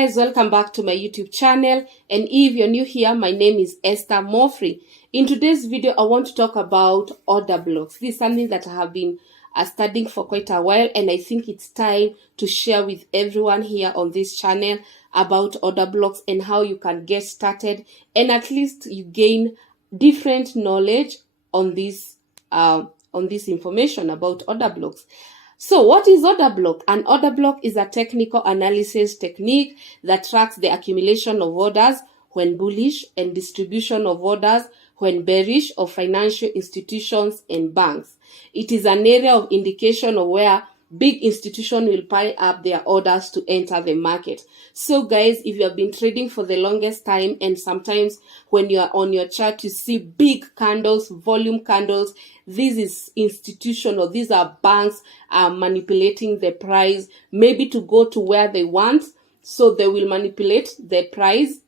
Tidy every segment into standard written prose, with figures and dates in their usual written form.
guys, welcome back to my YouTube channel, and if you're new here, my name is Esther Mofri. In today's video, I want to talk about order blocks. This is something that I have been studying for quite a while, and I think it's time to share with everyone here on this channel about order blocks and how you can get started, and at least you gain different knowledge on this information about order blocks. So what is order block? An order block is a technical analysis technique that tracks the accumulation of orders when bullish and distribution of orders when bearish of financial institutions and banks. It is an area of indication of where big institutions will pile up their orders to enter the market. So guys, if you have been trading for the longest time, and sometimes when you are on your chart, you see big candles, volume candles, this is institutional, these are banks manipulating the price, maybe to go to where they want. So they will manipulate the price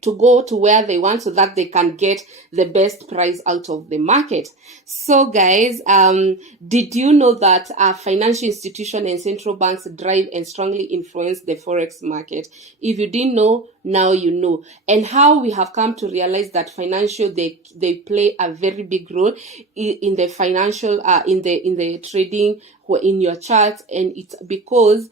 to go to where they want so that they can get the best price out of the market. So guys, did you know that financial institutions and central banks drive and strongly influence the forex market? If you didn't know, now you know. And how we have come to realize that financial, they play a very big role in the financial in the trading or in your charts, and it's because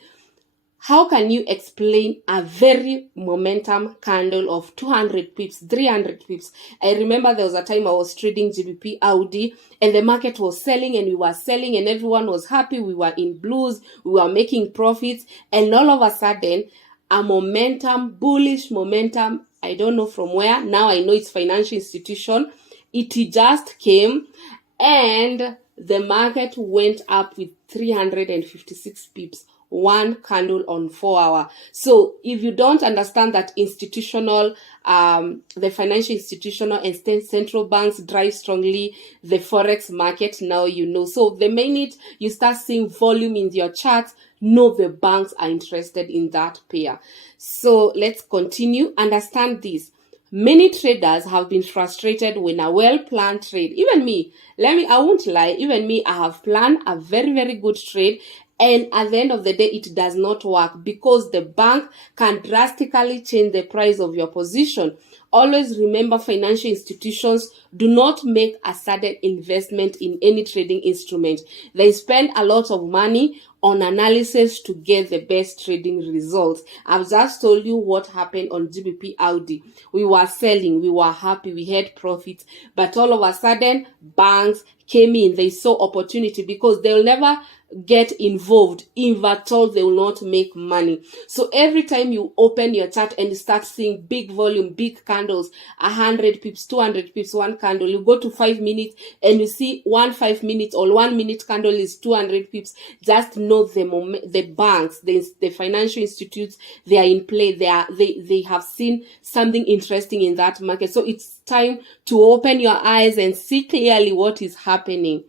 how can you explain a very momentum candle of 200 pips, 300 pips? I remember there was a time I was trading GBP Audi and the market was selling and we were selling and everyone was happy. We were in blues, we were making profits, and all of a sudden, a momentum, bullish momentum, I don't know from where, now I know it's financial institution, it just came and the market went up with 356 pips. One candle on 4 hour. So if you don't understand that institutional, the financial institutional and central banks drive strongly the forex market, now you know. So the minute you start seeing volume in your charts, know the banks are interested in that pair. So let's continue. Understand this. Many traders have been frustrated when a well-planned trade, even me, I won't lie, even me, I have planned a very, very good trade, and at the end of the day, it does not work because the bank can drastically change the price of your position. Always remember, financial institutions do not make a sudden investment in any trading instrument. They spend a lot of money on analysis to get the best trading results. I've just told you what happened on GBP Audi. We were selling, we were happy, we had profits, but all of a sudden, banks came in, they saw opportunity because they'll never get involved if at all they will not make money. So every time you open your chart and you start seeing big volume, big candles, 100 pips, 200 pips, one candle, you go to 5 minutes and you see 1 5 minutes or 1 minute candle is 200 pips, just know the banks, the financial institutes, they are in play. They have seen something interesting in that market. So it's time to open your eyes and see clearly what is happening.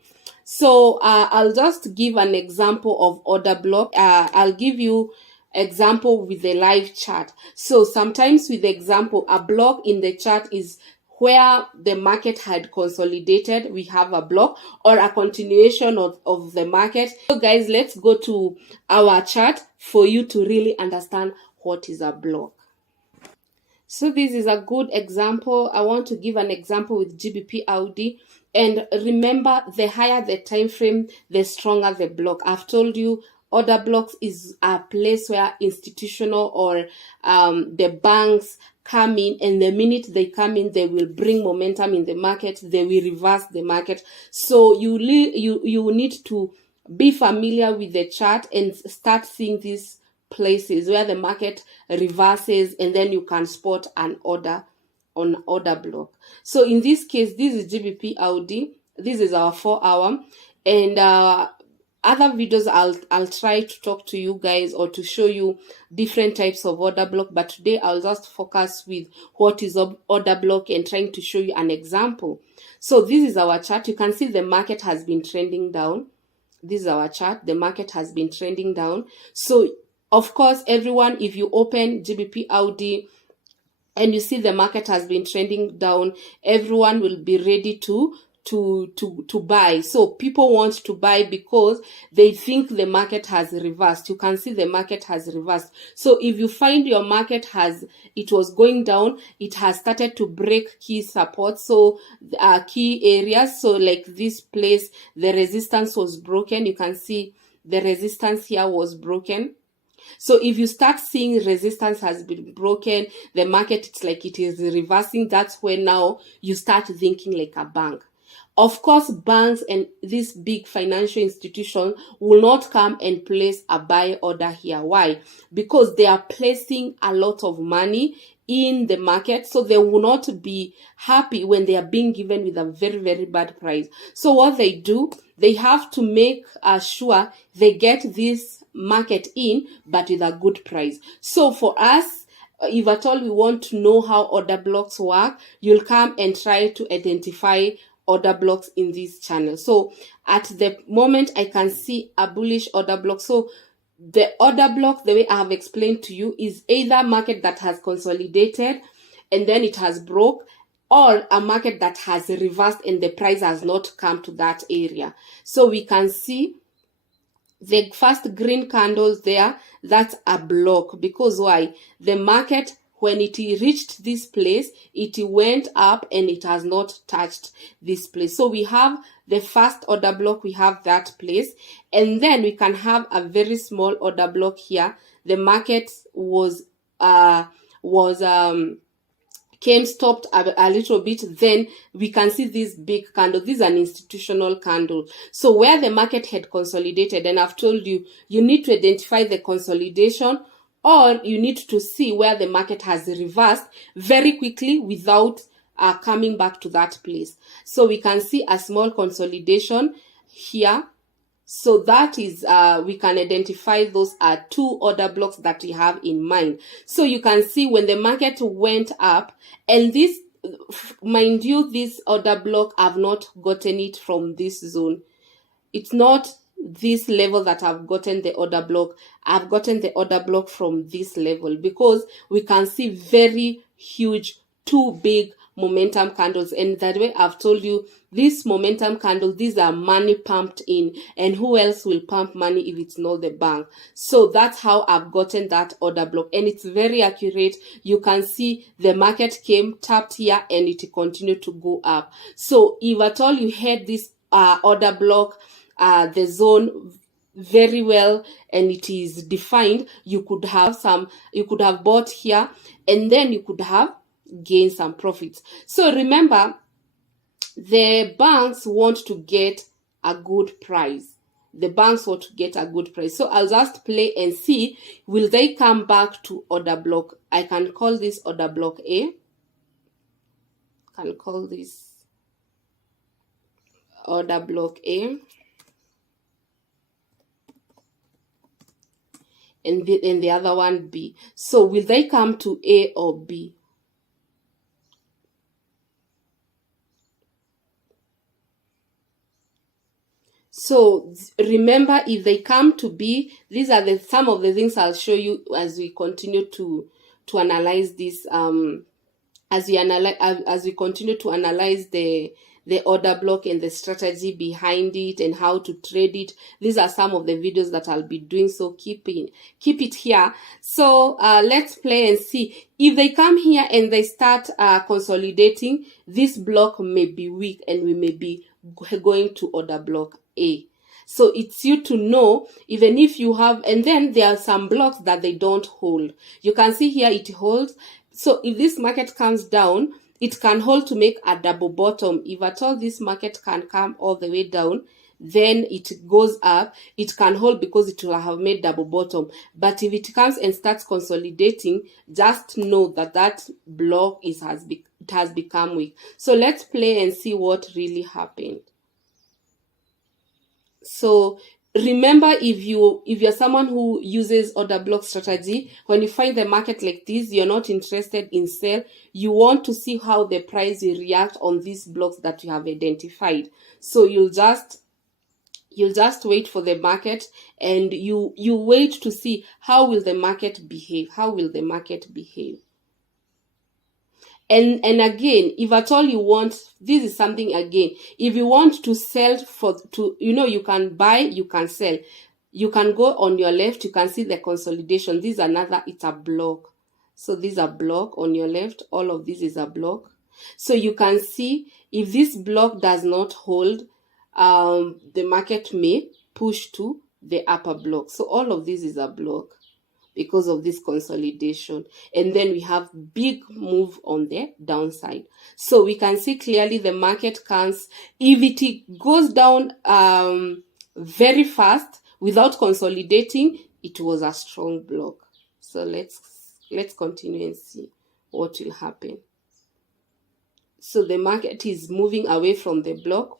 So I'll just give an example of order block. I'll give you example with the live chart. So sometimes with the example, a block in the chart is where the market had consolidated. We have a block or a continuation of the market. So guys, let's go to our chart for you to really understand what is a block. So this is a good example. I want to give an example with GBP Audi. And remember, the higher the time frame, the stronger the block. I've told you, order blocks is a place where institutional or the banks come in, and the minute they come in, they will bring momentum in the market. They will reverse the market. So you need to be familiar with the chart and start seeing these places where the market reverses, and then you can spot an order on order block. So in this case, this is GBP Audi. This is our 4 hour, and other videos I'll try to talk to you guys or to show you different types of order block, but today I'll just focus with what is order block and trying to show you an example. So this is our chart. You can see the market has been trending down. This is our chart. The market has been trending down. So of course, everyone, if you open GBP Audi and you see the market has been trending down, everyone will be ready to to buy. So people want to buy because they think the market has reversed. You can see the market has reversed. So if you find your market it was going down, it has started to break key support, so key areas. So like this place, the resistance was broken. You can see the resistance here was broken. So if you start seeing resistance has been broken, the market, it's like it is reversing, that's when now you start thinking like a bank. Of course, banks and these big financial institutions will not come and place a buy order here. Why? Because they are placing a lot of money in the market, so they will not be happy when they are being given with a very, very bad price. So what they do, they have to make sure they get this market in, but with a good price. So for us, if at all we want to know how order blocks work, you'll come and try to identify order blocks in this channel. So at the moment, I can see a bullish order block. So the order block, the way I have explained to you, is either market that has consolidated and then it has broke, or a market that has reversed and the price has not come to that area. So we can see the first green candles there, that's a block. Because why? The market, when it reached this place, it went up and it has not touched this place. So we have the first order block, we have that place. And then we can have a very small order block here. The market stopped a little bit, then we can see this big candle. This is an institutional candle. So where the market had consolidated, and I've told you, you need to identify the consolidation, or you need to see where the market has reversed very quickly without coming back to that place. So we can see a small consolidation here. So that is, we can identify those are two order blocks that we have in mind. So you can see when the market went up, and this, mind you, this order block, I've not gotten it from this zone. It's not this level that I've gotten the order block. I've gotten the order block from this level, because we can see very huge, two big momentum candles. And that way, I've told you, these momentum candles, these are money pumped in, and who else will pump money if it's not the bank? So that's how I've gotten that order block, and it's very accurate. You can see the market came, tapped here, and it continued to go up. So if at all you had this order block, the zone very well, and it is defined, you could have bought here, and then you could have gained some profits. So remember, the banks want to get a good price. The banks want to get a good price. So I'll just play and see, will they come back to order block? I can call this order block A. I can call this order block A. And the other one B. So will they come to A or B? So remember, if they come to B, these are some of the things I'll show you as we continue to analyze this. As we continue to analyze the order block and the strategy behind it and how to trade it. These are some of the videos that I'll be doing, so keep it here. So let's play and see. If they come here and they start consolidating, this block may be weak and we may be going to order block A. So it's you to know, even if you have, and then there are some blocks that they don't hold. You can see here it holds. So if this market comes down, it can hold to make a double bottom. If at all this market can come all the way down, then it goes up. It can hold because it will have made double bottom. But if it comes and starts consolidating, just know that that block has become weak. So let's play and see what really happened. So remember, if you're someone who uses order block strategy, when you find the market like this, you're not interested in sell. You want to see how the price will react on these blocks that you have identified. So you'll just wait for the market, and you wait to see how will the market behave. How will the market behave? And again, if at all you want, this is something again, if you want to sell you can buy, you can sell, you can go on your left, you can see the consolidation. This is another, it's a block. So these are block on your left, all of this is a block. So you can see if this block does not hold, the market may push to the upper block. So all of this is a block because of this consolidation. And then we have big move on the downside. So we can see clearly the market comes, if it goes down very fast without consolidating, it was a strong block. So let's continue and see what will happen. So the market is moving away from the block.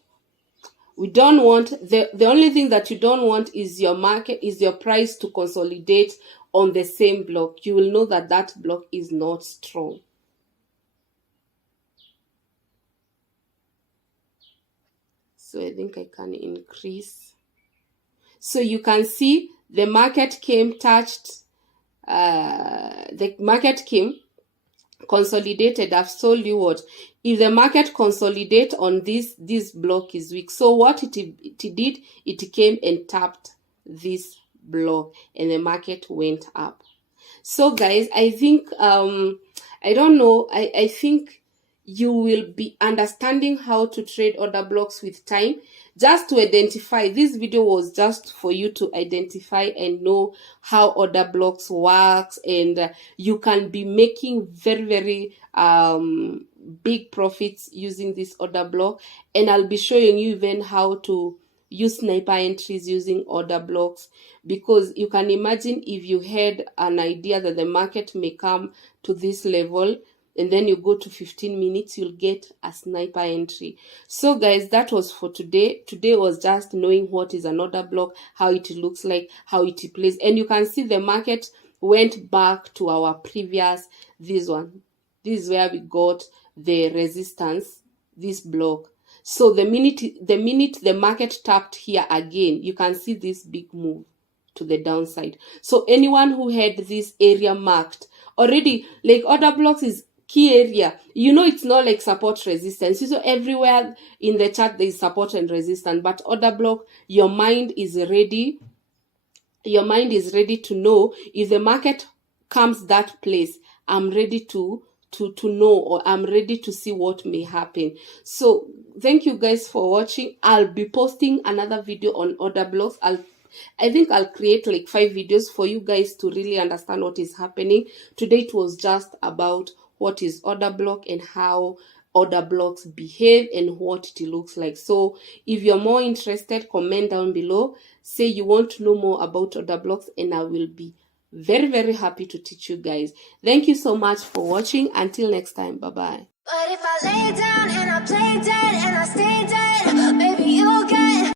We don't want, the only thing that you don't want is your price to consolidate on the same block. You will know that that block is not strong. So I think I can increase. So you can see the market came, touched, the market came, consolidated. I've told you what, if the market consolidate on this block is weak. So what it did, it came and tapped this block and the market went up. So guys, I think I don't know, I think you will be understanding how to trade order blocks with time. Just to identify, this video was just for you to identify and know how order blocks works, and you can be making very big profits using this order block. And I'll be showing you even how to use sniper entries using order blocks, because you can imagine if you had an idea that the market may come to this level and then you go to 15 minutes, you'll get a sniper entry. So guys, that was for today. Today was just knowing what is an order block, how it looks like, how it plays. And you can see the market went back to our previous, this one. This is where we got the resistance, this block. So the minute the market tapped here again, you can see this big move to the downside. So anyone who had this area marked already, like order blocks is key area, it's not like support resistance. So everywhere in the chart there is support and resistance, but order block, your mind is ready to know if the market comes that place, I'm ready to know, or I'm ready to see what may happen. So thank you guys for watching. I'll be posting another video on order blocks. I think I'll create like 5 videos for you guys to really understand what is happening. Today it was just about what is order block and how order blocks behave and what it looks like. So if you're more interested, comment down below, say you want to know more about order blocks, and I will be very happy to teach you guys. Thank you so much for watching. Until next time, bye bye.